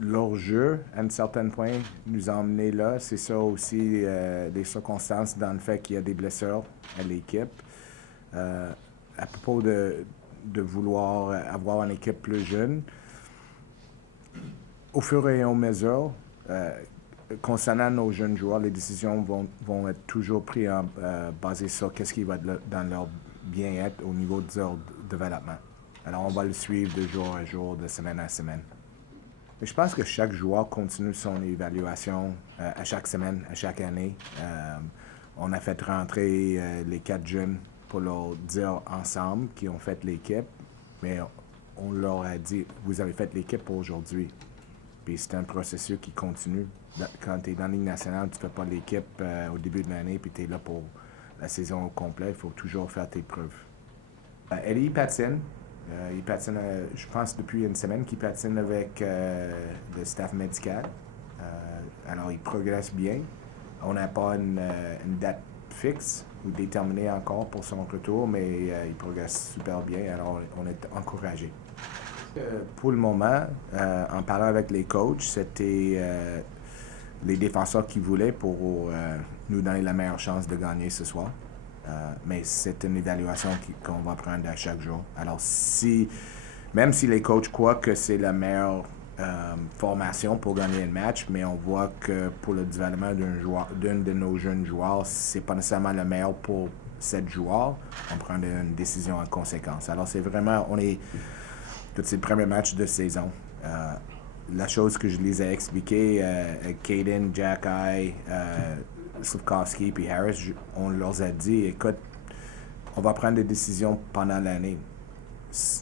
leur jeu, à un certain point, nous a emmenés là. C'est ça aussi, des circonstances dans le fait qu'il y a des blessures à l'équipe. Euh, à propos de vouloir avoir une équipe plus jeune, au fur et à mesure, concernant nos jeunes joueurs, les décisions vont être toujours prises basées sur qu'est-ce qui va être dans leur bien-être au niveau de leur développement. Alors, on va le suivre de jour à jour, de semaine à semaine. Mais je pense que chaque joueur continue son évaluation à chaque semaine, à chaque année. On a fait rentrer les 4 jeunes pour leur dire ensemble qu'ils ont fait l'équipe, mais on leur a dit, vous avez fait l'équipe pour aujourd'hui. Puis c'est un processus qui continue. Quand tu es dans la Ligue nationale, tu ne fais pas l'équipe au début de l'année, puis tu es là pour la saison au complet. Il faut toujours faire tes preuves. Eddie patine. Il patine, je pense, depuis une semaine qu'il patine avec le staff médical. Alors, il progresse bien. On n'a pas une date fixe ou déterminée encore pour son retour, mais il progresse super bien. Alors, on est encouragé. Pour le moment, en parlant avec les coachs, c'était les défenseurs qui voulaient pour nous donner la meilleure chance de gagner ce soir. Mais c'est une évaluation qu'on va prendre à chaque jour. Alors, même si les coachs croient que c'est la meilleure formation pour gagner un match, mais on voit que pour le développement d'un de nos jeunes joueurs, c'est pas nécessairement le meilleur pour 7 joueurs. On prend une décision en conséquence. Alors, c'est vraiment, c'est le premier match de saison. La chose que je les ai expliquées, Caden, Jack-Eye, Slafkovsky et Harris, on leur a dit, écoute, on va prendre des décisions pendant l'année.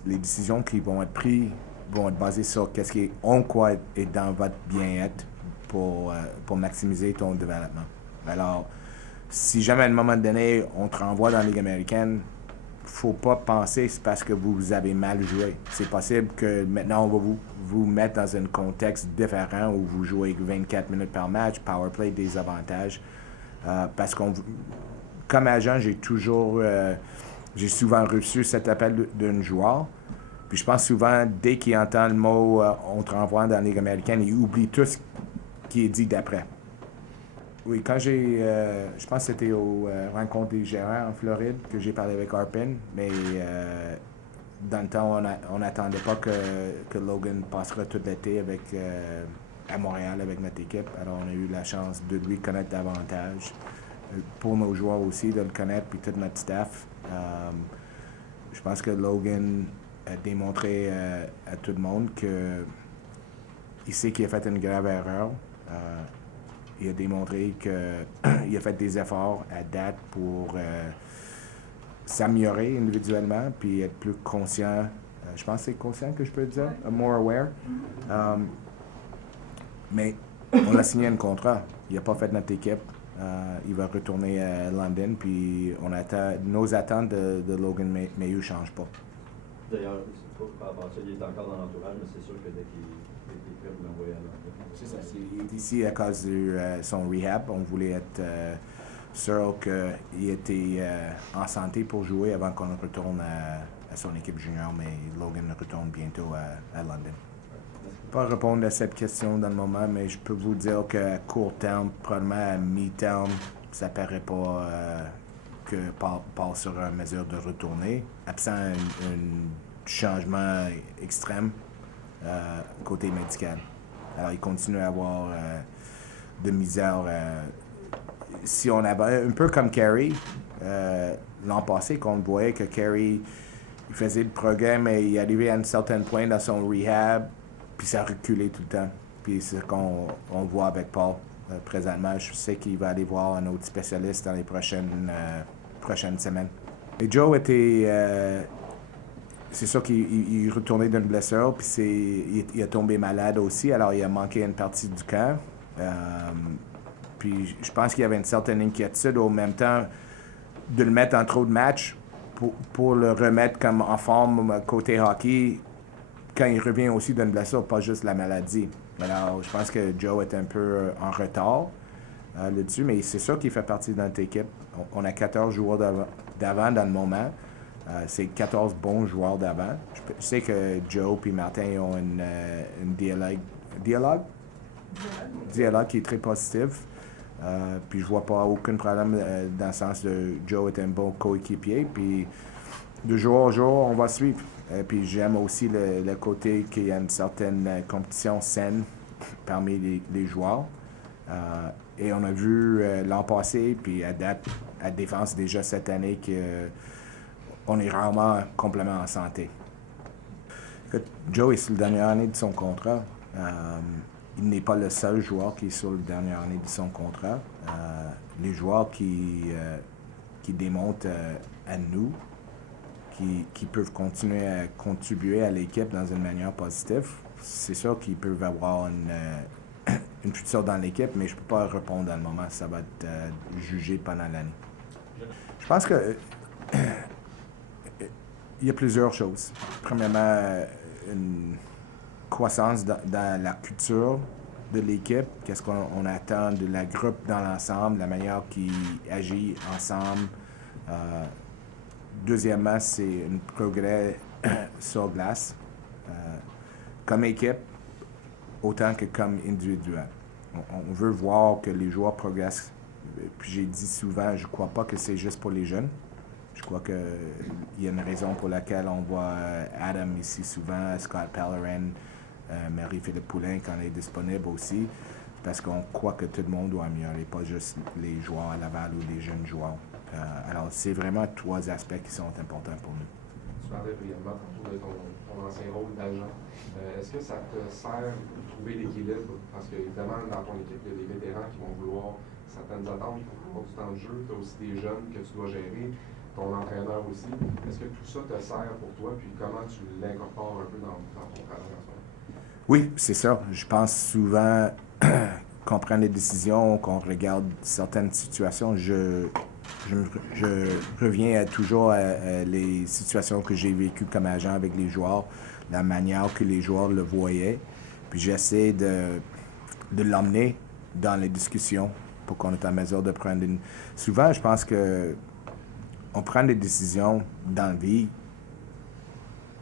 Les décisions qui vont être prises vont être basées sur qu'est-ce qui est dans votre bien-être pour maximiser ton développement. Alors, si jamais à un moment donné, on te renvoie dans la Ligue américaine, faut pas penser que c'est parce que vous avez mal joué. C'est possible que maintenant, on va vous mettre dans un contexte différent où vous jouez 24 minutes par match, power play, des avantages. Parce comme agent, j'ai souvent reçu cet appel d'un joueur. Puis je pense souvent, dès qu'il entend le mot on te renvoie dans la Ligue américaine, il oublie tout ce qui est dit d'après. Oui, je pense que c'était au rencontre des gérants en Floride que j'ai parlé avec Arpin, mais dans le temps, on n'attendait pas que Logan passera tout l'été à Montréal avec notre équipe. Alors, on a eu la chance de lui connaître davantage. Pour nos joueurs aussi, de le connaître, puis tout notre staff. Je pense que Logan a démontré à tout le monde qu'il sait qu'il a fait une grave erreur. Il a démontré qu'il a fait des efforts à date pour s'améliorer individuellement puis être plus conscient. Je pense que c'est conscient que je peux dire, more aware. Mais on a signé un contrat. Il n'a pas fait notre équipe. Il va retourner à London, puis nos attentes de Logan Mailloux ne changent pas. D'ailleurs, par rapport à ça, il est encore dans l'entourage, mais c'est sûr que dès qu'il est prêt, vous l'envoyez à London. C'est ça. Il est ici à cause de son rehab. On voulait être sûr qu'il était en santé pour jouer avant qu'on retourne à son équipe junior, mais Logan retourne bientôt à London. Je ne peux pas répondre à cette question dans le moment, mais je peux vous dire qu'à court terme, probablement à mi-terme, ça ne paraît pas que Paul sera en mesure de retourner, absent un changement extrême côté médical. Alors, il continue à avoir de misère. Si on avait un peu comme Carey, l'an passé, qu'on voyait que Carey il faisait le programme et il arrivait à un certain point dans son rehab, puis ça reculait tout le temps. Puis c'est ce qu'on voit avec Paul présentement. Je sais qu'il va aller voir un autre spécialiste dans les prochaines semaines. Et Joe était... c'est sûr qu'il retournait d'une blessure, puis il a tombé malade aussi, alors il a manqué une partie du camp. Puis je pense qu'il y avait une certaine inquiétude au même temps de le mettre en trop de matchs pour le remettre comme en forme côté hockey quand il revient aussi d'une blessure, pas juste la maladie. Alors je pense que Joe est un peu en retard là-dessus, mais c'est sûr qu'il fait partie de notre équipe. On a 14 joueurs d'avant dans le moment. C'est 14 bons joueurs d'avant. Je sais que Joe et Martin ont une dialogue dialogue qui est très positif. Puis je vois pas aucun problème dans le sens de Joe est un bon coéquipier. Puis de jour en jour, on va suivre. Puis j'aime aussi le côté qu'il y a une certaine compétition saine parmi les joueurs. Et on a vu l'an passé, puis à défense déjà cette année, qu'on est rarement complètement en santé. Écoute, Joe est sur la dernière année de son contrat. Il n'est pas le seul joueur qui est sur la dernière année de son contrat. Les joueurs qui démontrent à nous qui peuvent continuer à contribuer à l'équipe dans une manière positive, c'est sûr qu'ils peuvent avoir une future dans l'équipe, mais je ne peux pas répondre dans le moment. Ça va être jugé pendant l'année. Je pense que il y a plusieurs choses. Premièrement, une croissance dans la culture de l'équipe, qu'est-ce qu'on attend de la groupe dans l'ensemble, la manière qu'ils agissent ensemble. Deuxièmement, c'est un progrès sur glace, comme équipe, autant que comme individuel. On veut voir que les joueurs progressent. Puis j'ai dit souvent, je ne crois pas que c'est juste pour les jeunes. Je crois qu'il y a une raison pour laquelle on voit Adam ici souvent, Scott Pellerin, Marie-Philippe Poulin quand elle est disponible aussi, parce qu'on croit que tout le monde doit améliorer, pas juste les joueurs à Laval ou les jeunes joueurs. Alors, c'est vraiment trois aspects qui sont importants pour nous. Tu parlais brièvement tantôt de ton ancien rôle d'agent. Est-ce que ça te sert de trouver l'équilibre? Parce que, évidemment, dans ton équipe, il y a des vétérans qui vont vouloir certaines attentes, qui vont vouloir du temps de jeu. Tu as aussi des jeunes que tu dois gérer, ton entraîneur aussi. Est-ce que tout ça te sert pour toi? Puis comment tu l'incorpores un peu dans ton travail en ce moment? Oui, c'est ça. Je pense souvent qu'on prend des décisions, qu'on regarde certaines situations. Je reviens toujours à les situations que j'ai vécues comme agent avec les joueurs, la manière que les joueurs le voyaient. Puis j'essaie de l'emmener dans les discussions pour qu'on ait en mesure de prendre une... Souvent, je pense que on prend des décisions dans la vie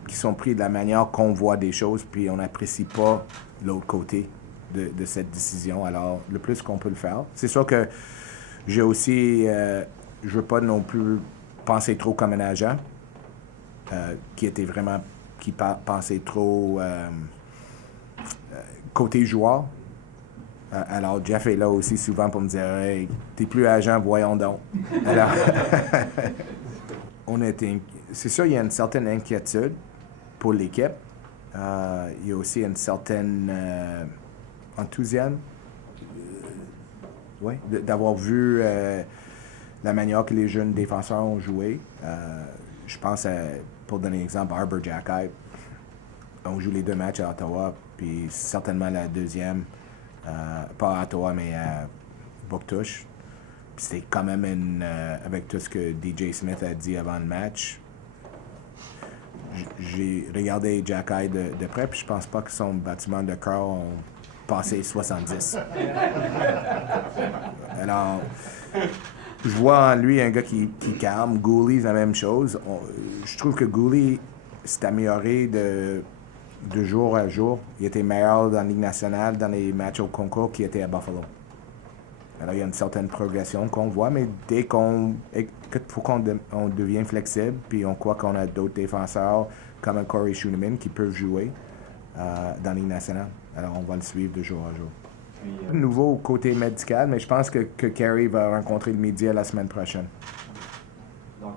qui sont prises de la manière qu'on voit des choses, puis on n'apprécie pas l'autre côté de cette décision. Alors, le plus qu'on peut le faire. C'est sûr que j'ai aussi... je veux pas non plus penser trop comme un agent qui pensait trop côté joueur. Alors, Jeff est là aussi souvent pour me dire « Hey, t'es plus agent, voyons donc. » Alors, c'est sûr, il y a une certaine inquiétude pour l'équipe. Il y a aussi une certaine enthousiasme d'avoir vu la manière que les jeunes défenseurs ont joué. Je pense, pour donner un exemple, Arbor Jackeye. On joue les 2 matchs à Ottawa, puis certainement la deuxième, pas à Ottawa, mais à Bouctouche. Puis c'était quand même avec tout ce que DJ Smith a dit avant le match. J'ai regardé Jackeye de près, puis je pense pas que son bâtiment de cœur ont passé 70. Alors, je vois en lui un gars qui calme. Gooley, c'est la même chose. Je trouve que Gooley s'est amélioré de jour à jour. Il était meilleur dans la Ligue nationale, dans les matchs au concours qu'il était à Buffalo. Alors, il y a une certaine progression qu'on voit, mais dès qu'on devient flexible, puis on croit qu'on a d'autres défenseurs comme un Corey Schooneman qui peuvent jouer dans la Ligue nationale. Alors, on va le suivre de jour à jour. Nouveau côté médical, mais je pense que Carey va rencontrer le média la semaine prochaine.